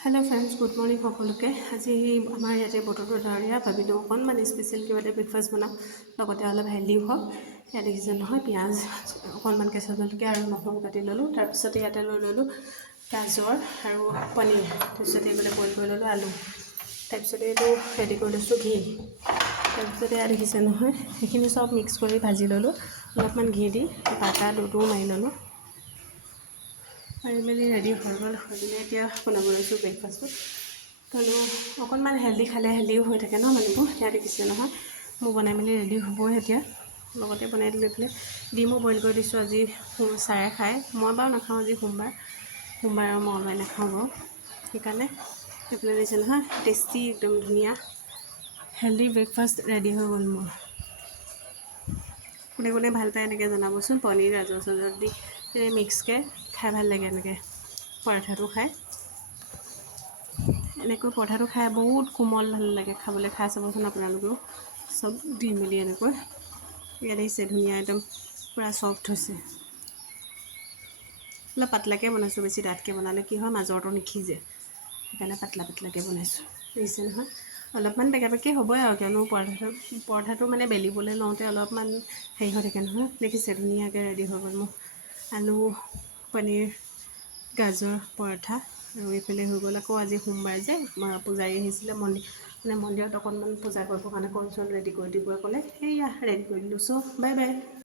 hello friends good morning সকলোকে আজি আমাৰ ইয়াতে বতৰটো ডাৱৰীয়া ভাবিলোঁ অকণমান স্পেচিয়েল কিবা এটা ব্ৰেকফাষ্ট বনাওঁ লগতে অলপ হেল্ডি হওক ইয়াত দেখিছে নহয় পিঁয়াজ অকণমান কেঁচা জলকীয়া আৰু নহৰু কাটি ল'লোঁ তাৰপিছতে ইয়াতে লৈ ল'লোঁ গাজৰ আৰু পনীৰ তাৰপিছতে এইবিলাক বইল কৰি ল'লোঁ আলু তাৰপিছতে এইটো ৰেডি কৰি লৈছোঁ ঘি তাৰপিছতে ইয়াত দেখিছে নহয় সেইখিনি চব মিক্স কৰি ভাজি ল'লোঁ অলপমান ঘি দি আটা দুটোও মাৰি ল'লোঁ মাৰি মেলি ৰেডি হৈ গ'ল হৈ কিনে এতিয়া বনাব লৈছোঁ ব্ৰেকফাষ্টটো কিন্তু অকণমান হেল্ডি খালে হেল্ডিও হৈ থাকে ন মানুহবোৰ এতিয়া দেখিছে নহয় মোৰ বনাই মেলি ৰেডি হ'বই এতিয়া লগতে বনাই দিলে পেলাই ডিমো বইল কৰি দিছোঁ আজি ছাৰে খায় মই বাৰু নাখাওঁ আজি সোমবাৰ আৰু মঙলবাৰে নাখাওঁ বাৰু সেইকাৰণে এইফালে দিছে নহয় টেষ্টি একদম ধুনীয়া হেল্ডি ব্ৰেকফাষ্ট ৰেডি হৈ গ'ল মোৰ কোনে কোনে ভাল পায় এনেকৈ জনাবচোন পনীৰ গাজৰ চাজৰ দি মিক্সকৈ খাই ভাল লাগে এনেকৈ পৰঠাটো খাই এনেকৈ পৰঠাটো খাই বহুত কোমল ভাল লাগে খাবলৈ খাই চাবচোন আপোনালোকেও চব দি মেলি এনেকৈ ইয়াত দেখিছে ধুনীয়া একদম পূৰা ছফ্ট হৈছে অলপ পাতলাকৈ বনাইছোঁ বেছি ডাঠকৈ বনালে কি হয় মাজৰটো নিখিজে সেইকাৰণে পাতলাকৈ বনাইছোঁ দেখিছে নহয় অলপমান বেকা হ'বই আৰু কিয়নো পৰঠাটো মানে বেলিবলৈ লওঁতে অলপমান হেৰি হৈ থাকে নহয় দেখিছে ধুনীয়াকৈ ৰেডি হৈ গ'ল মোৰ আলু পনীৰ গাজৰ পৰঠা আৰু এইফালে হৈ গ'ল আকৌ আজি সোমবাৰ যে পূজাৰী আহিছিলে মন্দিৰত অকণমান পূজা কৰিবৰ কাৰণে কল চল ৰেডি কৰি দিব ক'লে সেয়া ৰেডি কৰি দিলোঁ চ' বাই বাই